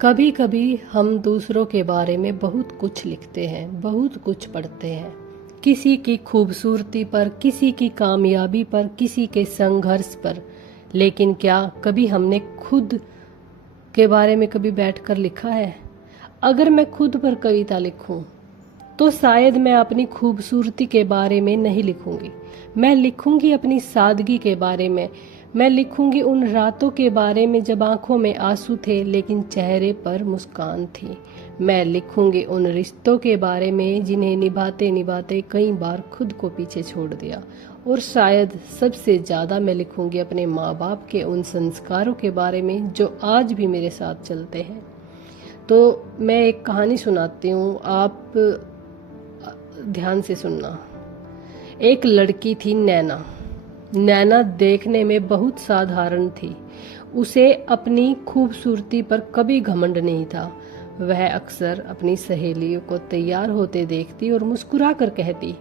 कभी कभी हम दूसरों के बारे में बहुत कुछ लिखते हैं, बहुत कुछ पढ़ते हैं। किसी की खूबसूरती पर, किसी की कामयाबी पर, किसी के संघर्ष पर। लेकिन क्या कभी हमने खुद के बारे में कभी बैठकर लिखा है? अगर मैं खुद पर कविता लिखूं तो शायद मैं अपनी खूबसूरती के बारे में नहीं लिखूंगी। मैं लिखूंगी अपनी सादगी के बारे में। मैं लिखूंगी उन रातों के बारे में जब आंखों में आंसू थे लेकिन चेहरे पर मुस्कान थी। मैं लिखूंगी उन रिश्तों के बारे में जिन्हें निभाते निभाते कई बार खुद को पीछे छोड़ दिया। और शायद सबसे ज़्यादा मैं लिखूंगी अपने माँ बाप के उन संस्कारों के बारे में जो आज भी मेरे साथ चलते हैं। तो मैं एक कहानी सुनाती हूँ, आप ध्यान से सुनना। एक लड़की थी नैना। नैना देखने में बहुत साधारण थी। उसे अपनी खूबसूरती पर कभी घमंड नहीं था। वह अक्सर अपनी सहेलियों को तैयार होते देखती और मुस्कुरा कर कहती,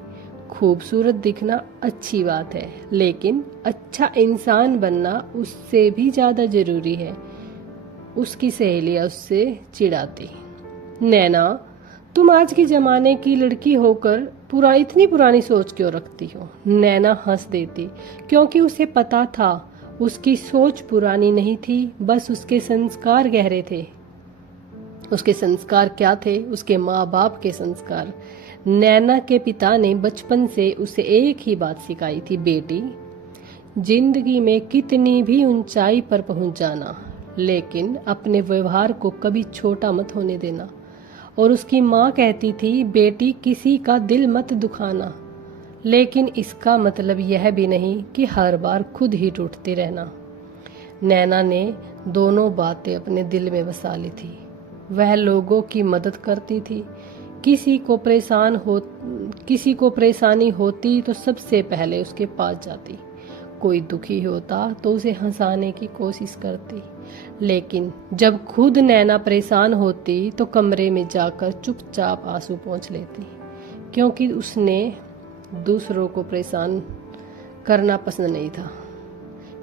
खूबसूरत दिखना अच्छी बात है, लेकिन अच्छा इंसान बनना उससे भी ज़्यादा ज़रूरी है। उसकी सहेलियाँ उससे चिढ़ाती, नैना तुम आज के ज़माने की लड़की होकर इतनी पुरानी सोच क्यों रखती हो? नैना हंस देती, क्योंकि उसे पता था उसकी सोच पुरानी नहीं थी, बस उसके संस्कार गहरे थे। उसके संस्कार क्या थे? उसके माँ बाप के संस्कार। नैना के पिता ने बचपन से उसे एक ही बात सिखाई थी, बेटी जिंदगी में कितनी भी ऊंचाई पर पहुंच जाना, लेकिन अपने व्यवहार को कभी छोटा मत होने देना। और उसकी माँ कहती थी, बेटी किसी का दिल मत दुखाना, लेकिन इसका मतलब यह भी नहीं कि हर बार खुद ही टूटते रहना। नैना ने दोनों बातें अपने दिल में बसा ली थी। वह लोगों की मदद करती थी। किसी को परेशानी होती तो सबसे पहले उसके पास जाती। कोई दुखी होता तो उसे हंसाने की कोशिश करती। लेकिन जब खुद नैना परेशान होती तो कमरे में जाकर चुपचाप आंसू पोंछ लेती, क्योंकि उसने दूसरों को परेशान करना पसंद नहीं था।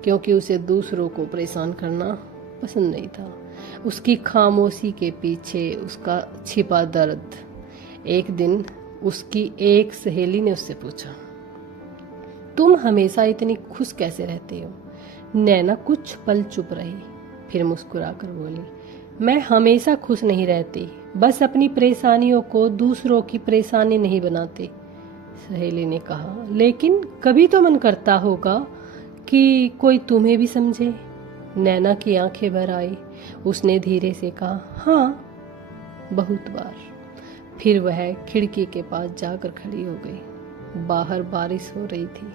क्योंकि उसे दूसरों को परेशान करना पसंद नहीं था। उसकी खामोशी के पीछे उसका छिपा दर्द। एक दिन उसकी एक सहेली ने उससे पूछा, तुम हमेशा इतनी खुश कैसे रहती हो? नैना कुछ पल चुप रही, फिर मुस्कुराकर बोली, मैं हमेशा खुश नहीं रहती, बस अपनी परेशानियों को दूसरों की परेशानी नहीं बनाती। सहेली ने कहा, लेकिन कभी तो मन करता होगा कि कोई तुम्हें भी समझे। नैना की आंखें भर आई। उसने धीरे से कहा, हाँ, बहुत बार। फिर वह खिड़की के पास जाकर खड़ी हो गई। बाहर बारिश हो रही थी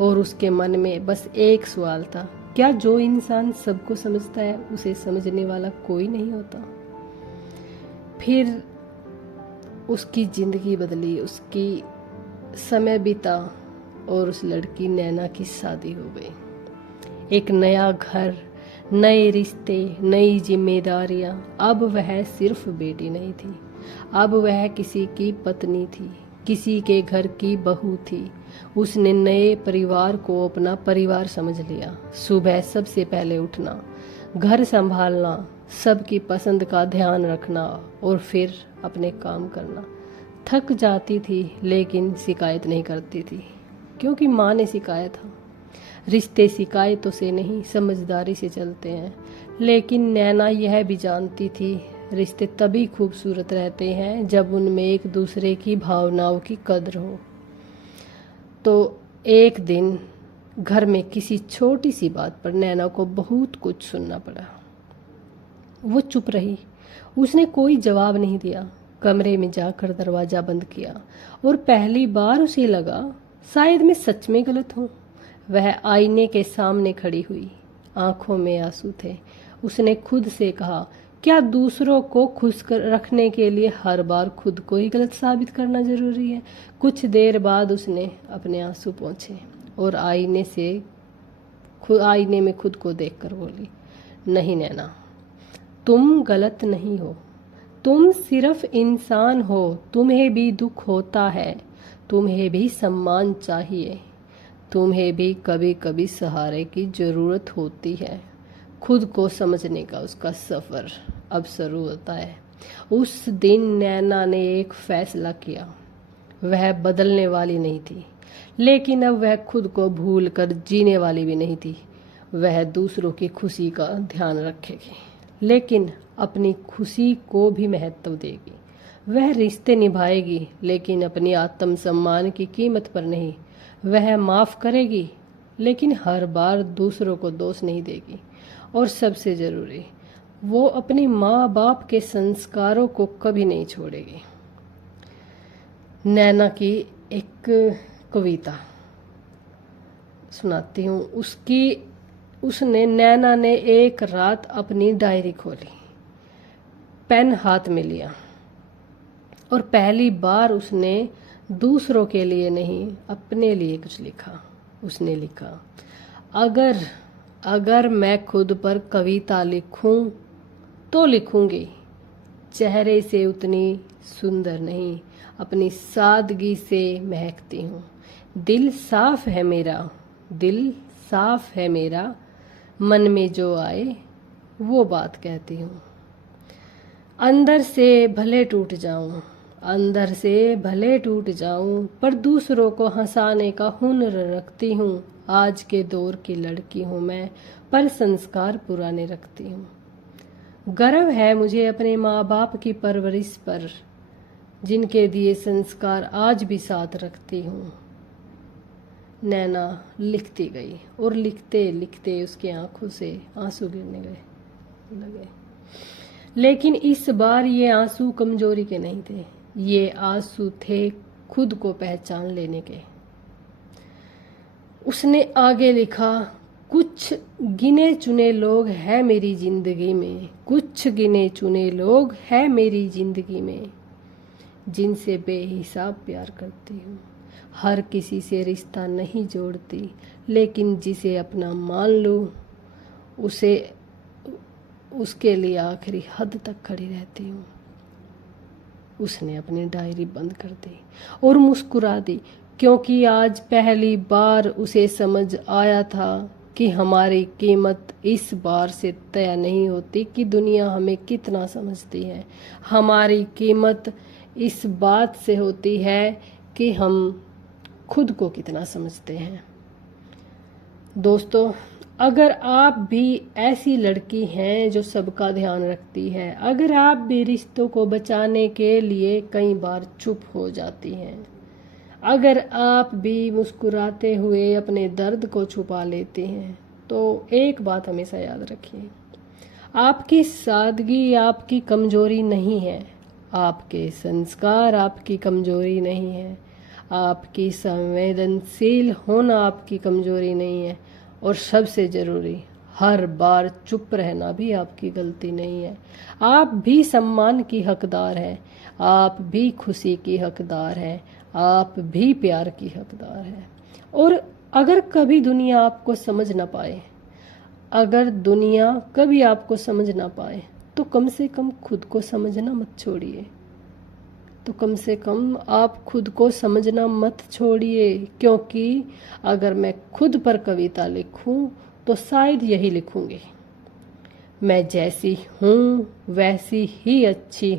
और उसके मन में बस एक सवाल था, क्या जो इंसान सबको समझता है उसे समझने वाला कोई नहीं होता? फिर उसकी जिंदगी बदली, उसकी समय बीता और उस लड़की नैना की शादी हो गई। एक नया घर, नए रिश्ते, नई जिम्मेदारियां। अब वह सिर्फ बेटी नहीं थी, अब वह किसी की पत्नी थी, किसी के घर की बहू थी। उसने नए परिवार को अपना परिवार समझ लिया। सुबह सबसे पहले उठना, घर संभालना, सबकी पसंद का ध्यान रखना और फिर अपने काम करना। थक जाती थी लेकिन शिकायत नहीं करती थी, क्योंकि माँ ने सिखाया था, रिश्ते शिकायतों से नहीं समझदारी से चलते हैं। लेकिन नैना यह भी जानती थी, रिश्ते तभी खूबसूरत रहते हैं जब उनमें एक दूसरे की भावनाओं की कद्र हो। तो एक दिन घर में किसी छोटी सी बात पर नैना को बहुत कुछ सुनना पड़ा। वो चुप रही। उसने कोई जवाब नहीं दिया। कमरे में जाकर दरवाजा बंद किया और पहली बार उसे लगा, शायद मैं सच में गलत हूँ। वह आईने के सामने खड़ी हुई, आंखों में आंसू थे। उसने खुद से कहा, क्या दूसरों को खुश रखने के लिए हर बार खुद को ही गलत साबित करना जरूरी है? कुछ देर बाद उसने अपने आंसू पोंछे और आईने में खुद को देखकर बोली, नहीं नैना, तुम गलत नहीं हो, तुम सिर्फ इंसान हो। तुम्हें भी दुख होता है, तुम्हें भी सम्मान चाहिए, तुम्हें भी कभी कभी सहारे की जरूरत होती है। खुद को समझने का उसका सफर अब शुरू होता है। उस दिन नैना ने एक फैसला किया। वह बदलने वाली नहीं थी, लेकिन अब वह खुद को भूल कर जीने वाली भी नहीं थी। वह दूसरों की खुशी का ध्यान रखेगी, लेकिन अपनी खुशी को भी महत्व देगी। वह रिश्ते निभाएगी, लेकिन अपनी आत्मसम्मान की कीमत पर नहीं। वह माफ़ करेगी, लेकिन हर बार दूसरों को दोष नहीं देगी। और सबसे ज़रूरी, वो अपने माँ बाप के संस्कारों को कभी नहीं छोड़ेगी। नैना की एक कविता सुनाती हूँ। नैना ने एक रात अपनी डायरी खोली, पेन हाथ में लिया और पहली बार उसने दूसरों के लिए नहीं, अपने लिए कुछ लिखा। उसने लिखा, अगर मैं खुद पर कविता लिखूं तो लिखूंगी, चेहरे से उतनी सुंदर नहीं, अपनी सादगी से महकती हूँ। दिल साफ है मेरा, मन में जो आए वो बात कहती हूँ। अंदर से भले टूट जाऊं, पर दूसरों को हंसाने का हुनर रखती हूँ। आज के दौर की लड़की हूँ मैं, पर संस्कार पुराने रखती हूँ। गर्व है मुझे अपने माँ बाप की परवरिश पर, जिनके दिए संस्कार आज भी साथ रखती हूँ। नैना लिखती गई और लिखते लिखते उसकी आंखों से आंसू गिरने लगे। लेकिन इस बार ये आंसू कमजोरी के नहीं थे, ये आंसू थे खुद को पहचान लेने के। उसने आगे लिखा, कुछ गिने चुने लोग हैं मेरी जिंदगी में, जिनसे बेहिसाब प्यार करती हूँ। हर किसी से रिश्ता नहीं जोड़ती, लेकिन जिसे अपना मान लूँ उसके लिए आखिरी हद तक खड़ी रहती हूँ। उसने अपनी डायरी बंद कर दी और मुस्कुरा दी, क्योंकि आज पहली बार उसे समझ आया था कि हमारी कीमत इस बार से तय नहीं होती कि दुनिया हमें कितना समझती है। हमारी कीमत इस बात से होती है कि हम खुद को कितना समझते हैं। दोस्तों, अगर आप भी ऐसी लड़की हैं जो सबका ध्यान रखती है, अगर आप भी रिश्तों को बचाने के लिए कई बार चुप हो जाती हैं, अगर आप भी मुस्कुराते हुए अपने दर्द को छुपा लेती हैं, तो एक बात हमेशा याद रखिए, आपकी सादगी आपकी कमजोरी नहीं है, आपके संस्कार आपकी कमजोरी नहीं है, आपकी संवेदनशील होना आपकी कमजोरी नहीं है, और सबसे ज़रूरी, हर बार चुप रहना भी आपकी गलती नहीं है। आप भी सम्मान की हकदार हैं, आप भी खुशी की हकदार हैं, आप भी प्यार की हकदार हैं। और अगर कभी दुनिया आपको समझ ना पाए, तो कम से कम खुद को समझना मत छोड़िए। आप खुद को समझना मत छोड़िए, क्योंकि अगर मैं खुद पर कविता लिखूं तो शायद यही लिखूंगी, मैं जैसी हूँ वैसी ही अच्छी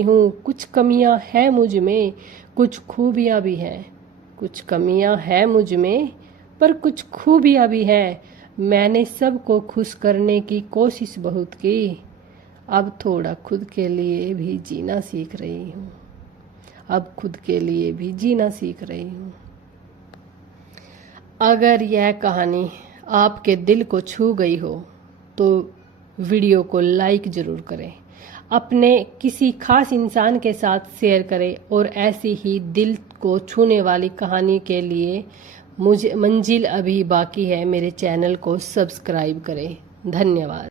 हूँ, कुछ कमियां हैं मुझ में, कुछ खूबियां भी हैं, पर कुछ खूबियां भी हैं। मैंने सबको खुश करने की कोशिश बहुत की, अब थोड़ा खुद के लिए भी जीना सीख रही हूँ। अगर यह कहानी आपके दिल को छू गई हो तो वीडियो को लाइक ज़रूर करें, अपने किसी खास इंसान के साथ शेयर करें, और ऐसी ही दिल को छूने वाली कहानी के लिए मंजिल अभी बाकी है, मेरे चैनल को सब्सक्राइब करें। धन्यवाद।